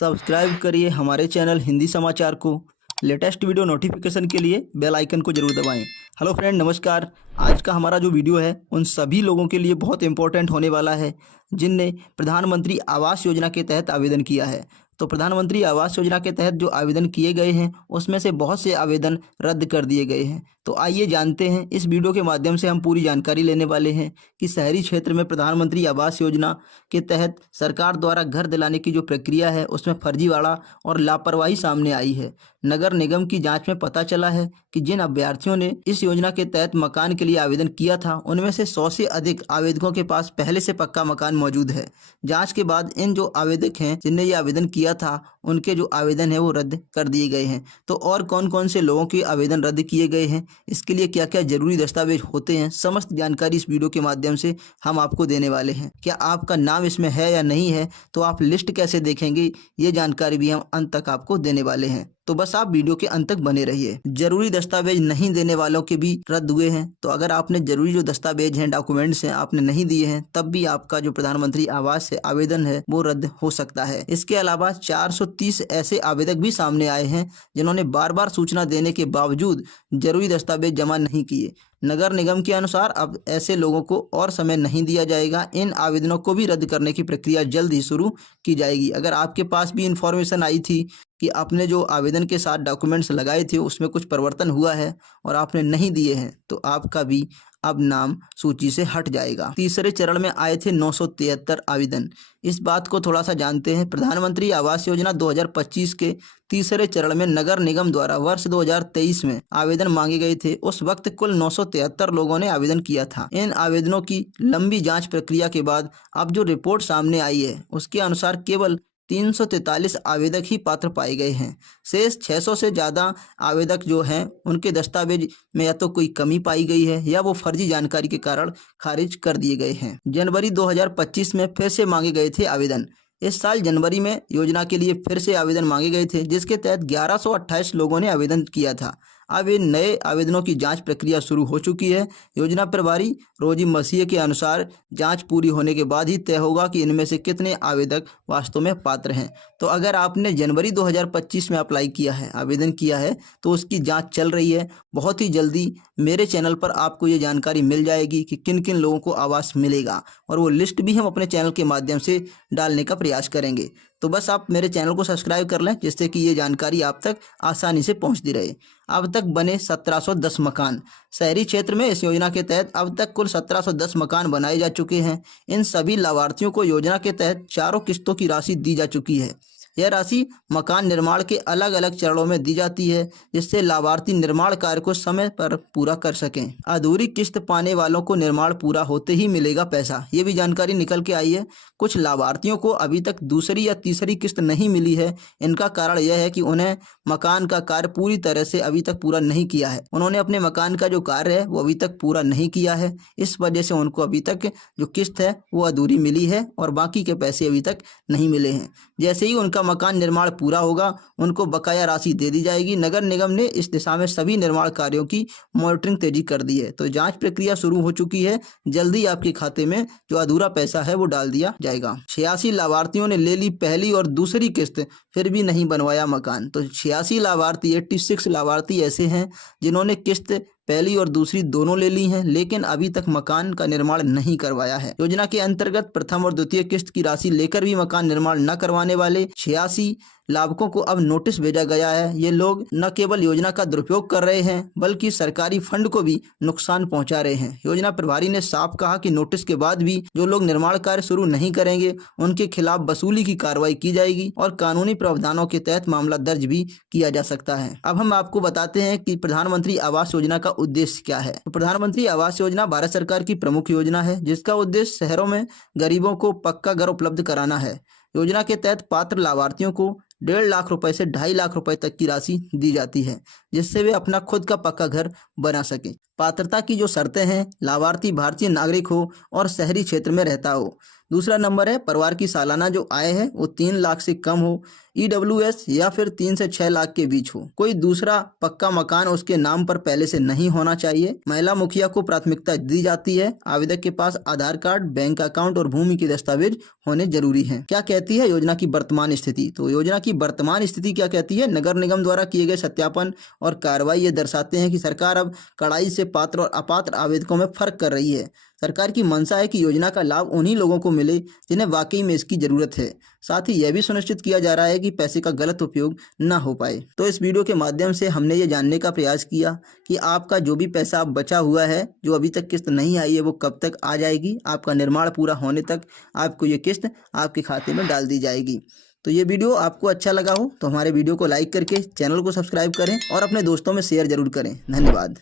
Subscribe करिए हमारे channel Hindi समाचार को। लेटेस्ट वीडियो नोटिफिकेशन के लिए बेल आइकन को जरूर दबाएं। हेलो फ्रेंड, नमस्कार। आज का हमारा जो वीडियो है उन सभी लोगों के लिए बहुत इंपॉर्टेंट होने वाला है जिनने प्रधानमंत्री आवास योजना के तहत आवेदन किया है। तो प्रधानमंत्री आवास योजना के तहत जो आवेदन किए गए हैं उसमें से बहुत से आवेदन रद्द कर दिए गए हैं। तो आइए जानते हैं, इस वीडियो के माध्यम से हम पूरी जानकारी लेने वाले हैं कि शहरी क्षेत्र में प्रधानमंत्री आवास योजना के तहत सरकार द्वारा घर दिलाने की जो प्रक्रिया है उसमें फर्जीवाड़ा और लापरवाही सामने आई है। नगर निगम की जांच में पता चला है कि जिन अभ्यर्थियों ने इस योजना के तहत मकान के लिए आवेदन किया था उनमें से 100 से अधिक आवेदकों के पास पहले से पक्का मकान मौजूद है। जांच के बाद इन जो आवेदक हैं जिनने ये आवेदन किया था उनके जो आवेदन है वो रद्द कर दिए गए हैं। तो और कौन कौन से लोगों के आवेदन रद्द किए गए हैं, इसके लिए क्या क्या जरूरी दस्तावेज होते हैं, समस्त जानकारी इस वीडियो के माध्यम से हम आपको देने वाले हैं। क्या आपका नाम इसमें है या नहीं है, तो आप लिस्ट कैसे देखेंगे, ये जानकारी भी हम अंत तक आपको देने वाले हैं। तो बस आप वीडियो के अंत तक बने रहिए। जरूरी दस्तावेज नहीं देने वालों के भी रद्द हुए हैं। तो अगर आपने जरूरी जो दस्तावेज हैं, डॉक्यूमेंट्स हैं, आपने नहीं दिए हैं, तब भी आपका जो प्रधानमंत्री आवास से आवेदन है वो रद्द हो सकता है। इसके अलावा 430 ऐसे आवेदक भी सामने आए हैं जिन्होंने बार बार सूचना देने के बावजूद जरूरी दस्तावेज जमा नहीं किए। नगर निगम के अनुसार अब ऐसे लोगों को और समय नहीं दिया जाएगा। इन आवेदनों को भी रद्द करने की प्रक्रिया जल्द ही शुरू की जाएगी। अगर आपके पास भी इंफॉर्मेशन आई थी कि आपने जो आवेदन के साथ डॉक्यूमेंट्स लगाए थे उसमें कुछ परिवर्तन हुआ है और आपने नहीं दिए हैं, तो आपका भी अब नाम सूची से हट जाएगा। तीसरे चरण में आए थे 973 आवेदन। इस बात को थोड़ा सा जानते हैं। प्रधानमंत्री आवास योजना 2025 के तीसरे चरण में नगर निगम द्वारा वर्ष 2023 में आवेदन मांगे गए थे। उस वक्त कुल 973 लोगों ने आवेदन किया था। इन आवेदनों की लंबी जांच प्रक्रिया के बाद अब जो रिपोर्ट सामने आई है उसके अनुसार केवल 343 आवेदक ही पात्र पाए गए हैं। शेष 600 से ज़्यादा आवेदक जो हैं उनके दस्तावेज में या तो कोई कमी पाई गई है या वो फर्जी जानकारी के कारण खारिज कर दिए गए हैं। जनवरी 2025 में फिर से मांगे गए थे आवेदन। इस साल जनवरी में योजना के लिए फिर से आवेदन मांगे गए थे जिसके तहत 1128 लोगों ने आवेदन किया था। अब इन नए आवेदनों की जांच प्रक्रिया शुरू हो चुकी है। योजना प्रभारी रोजी मसीह के अनुसार जांच पूरी होने के बाद ही तय होगा कि इनमें से कितने आवेदक वास्तव में पात्र हैं। तो अगर आपने जनवरी 2025 में अप्लाई किया है, आवेदन किया है, तो उसकी जांच चल रही है। बहुत ही जल्दी मेरे चैनल पर आपको ये जानकारी मिल जाएगी कि किन किन लोगों को आवास मिलेगा और वो लिस्ट भी हम अपने चैनल के माध्यम से डालने का प्रयास करेंगे। तो बस आप मेरे चैनल को सब्सक्राइब कर लें जिससे कि ये जानकारी आप तक आसानी से पहुंचती रहे। अब तक बने 1710 मकान। शहरी क्षेत्र में इस योजना के तहत अब तक कुल 1710 मकान बनाए जा चुके हैं। इन सभी लाभार्थियों को योजना के तहत 4 किस्तों की राशि दी जा चुकी है। यह राशि मकान निर्माण के अलग अलग चरणों में दी जाती है जिससे लाभार्थी निर्माण कार्य को समय पर पूरा कर सकें। अधूरी किस्त पाने वालों को निर्माण पूरा होते ही मिलेगा पैसा, ये भी जानकारी निकल के आई है। कुछ लाभार्थियों को अभी तक दूसरी या तीसरी किस्त नहीं मिली है। इनका कारण यह है कि उन्हें मकान का कार्य पूरी तरह से अभी तक पूरा नहीं किया है। उन्होंने अपने मकान का जो कार्य है वो अभी तक पूरा नहीं किया है। इस वजह से उनको अभी तक जो किस्त है वो अधूरी मिली है और बाकी के पैसे अभी तक नहीं मिले हैं। जैसे ही उनका मकान निर्माण पूरा होगा उनको बकाया राशि दे दी जाएगी। नगर निगम ने इस दिशा में सभी निर्माण कार्यों की मॉनिटरिंग तेजी कर दी है। तो जांच प्रक्रिया शुरू हो चुकी है। जल्दी आपके खाते में जो अधूरा पैसा है वो डाल दिया जाएगा। 86 लाभार्थियों ने ले ली पहली और दूसरी किस्त, फिर भी नहीं बनवाया मकान। तो 86 लाभार्थी 86 लाभार्थी ऐसे हैं जिन्होंने किस्त पहली और दूसरी दोनों ले ली हैं लेकिन अभी तक मकान का निर्माण नहीं करवाया है। योजना के अंतर्गत प्रथम और द्वितीय किस्त की राशि लेकर भी मकान निर्माण न करवाने वाले 86 लाभुकों को अब नोटिस भेजा गया है। ये लोग न केवल योजना का दुरुपयोग कर रहे हैं बल्कि सरकारी फंड को भी नुकसान पहुंचा रहे हैं। योजना प्रभारी ने साफ कहा कि नोटिस के बाद भी जो लोग निर्माण कार्य शुरू नहीं करेंगे उनके खिलाफ वसूली की कार्रवाई की जाएगी और कानूनी प्रावधानों के तहत मामला दर्ज भी किया जा सकता है। अब हम आपको बताते हैं कि प्रधानमंत्री आवास योजना का उद्देश्य क्या है। तो प्रधानमंत्री आवास योजना भारत सरकार की प्रमुख योजना है जिसका उद्देश्य शहरों में गरीबों को पक्का घर उपलब्ध कराना है। योजना के तहत पात्र लाभार्थियों को 1.5 लाख रुपए से 2.5 लाख रुपए तक की राशि दी जाती है जिससे वे अपना खुद का पक्का घर बना सकें। पात्रता की जो शर्तें हैं, लाभार्थी भारतीय नागरिक हो और शहरी क्षेत्र में रहता हो। दूसरा नंबर है परिवार की सालाना जो आय है वो 3 लाख से कम हो, EWS या फिर 3 से 6 लाख के बीच हो। कोई दूसरा पक्का मकान उसके नाम पर पहले से नहीं होना चाहिए। महिला मुखिया को प्राथमिकता दी जाती है। आवेदक के पास आधार कार्ड, बैंक अकाउंट और भूमि के दस्तावेज होने जरूरी हैं। क्या कहती है योजना की वर्तमान स्थिति? तो योजना की वर्तमान स्थिति क्या कहती है? नगर निगम द्वारा किए गए सत्यापन और कार्रवाई ये दर्शाते हैं कि सरकार अब कड़ाई से पात्र और अपात्र आवेदकों में फर्क कर रही है। सरकार की मंशा है कि योजना का लाभ उन्हीं लोगों को मिले जिन्हें वाकई में इसकी जरूरत है। साथ ही यह भी सुनिश्चित किया जा रहा है कि पैसे का गलत उपयोग ना हो पाए। तो इस वीडियो के माध्यम से हमने ये जानने का प्रयास किया कि आपका जो भी पैसा अब बचा हुआ है, जो अभी तक किस्त नहीं आई है, वो कब तक आ जाएगी। आपका निर्माण पूरा होने तक आपको ये किस्त आपके खाते में डाल दी जाएगी। तो ये वीडियो आपको अच्छा लगा हो तो हमारे वीडियो को लाइक करके चैनल को सब्सक्राइब करें और अपने दोस्तों में शेयर जरूर करें। धन्यवाद।